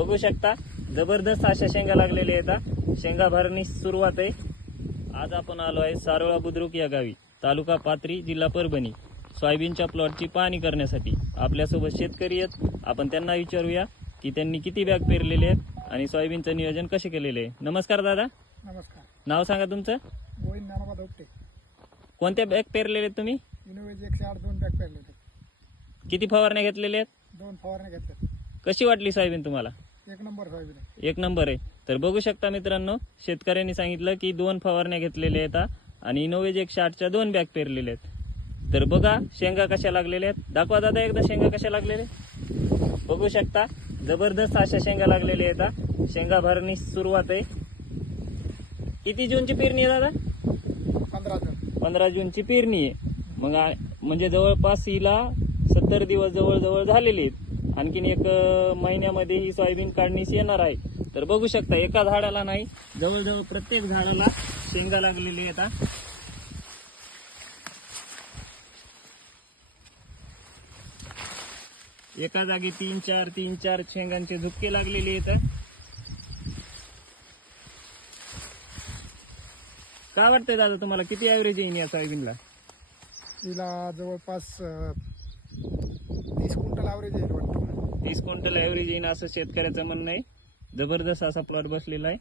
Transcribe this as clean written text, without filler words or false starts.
बघू शकता जबरदस्त अशा शेंगा लागलेल्या आहेत। शेंगा भरणी सुरुवात आहे। आज आपण आलो आहे सारोळा बुद्रुक या गावी, तालुका पाथरी, जिल्हा परभणी, सोयाबीनच्या प्लॉटची पाहणी करण्यासाठी। आपल्यासोबत शेतकरी आहेत, आपण त्यांना विचारूया की त्यांनी किती बॅग पेरलेले आहेत आणि सोयाबीनचं नियोजन कसे केलेले आहे। नमस्कार दादा। नमस्कार। नाव सांगा तुमचं। गोविंद नानाबा धोपटे। कोणत्या बॅग पेरलेले आहेत तुम्ही? इनोवेज 108 2 बॅग पेरले होते। किती फवारण्या घेतलेल्या आहेत? 2 फवारण्या घेतल्या। कशी वाटली सोयाबीन तुम्हाला? एक नंबर सोयाबीन आहे। एक नंबर आहे। तर बघू शकता मित्रांनो, शेतकऱ्यांनी सांगितलं की 2 फवारण्या घेतलेल्या आहेत आणि इनोवेज 108च्या 2 बॅग पेरलेल्या आहेत। तर बघा शेंगा कशा लागलेल्या आहेत। दाखवा दादा एकदा शेंगा कशा लागलेल्या आहेत। बघू शकता जबरदस्त अशा शेंगा लागलेल्या आहेत। शेंगा भरणी सुरुवात आहे। किती जूनची पेरणी आहे दादा? 15 जून। 15 जूनची पेरणी आहे। मग म्हणजे जवळपास हिला 70 दिवस जवळ झालेले आहेत। आणखीन एक महिन्यामध्ये ही सोयाबीन काढणीस येणार आहे। तर बघू शकता एका झाडाला नाही, जवळजवळ प्रत्येक झाडाला शेंगा लागलेली आहेत। एका जागी 3-4 शेंगांचे झुपके लागलेले आहेत। काय वाटतंय दादा तुम्हाला, किती ऍव्हरेज येईल या सोयाबीनला? तिला जवळपास 30 क्विंटल ॲव्हरेज येईल वाटतं। 30 क्विंटल ऍव्हरेज येईल असं शेतकऱ्याचं म्हणणं आहे। जबरदस्त असा प्लॉट बसलेला आहे।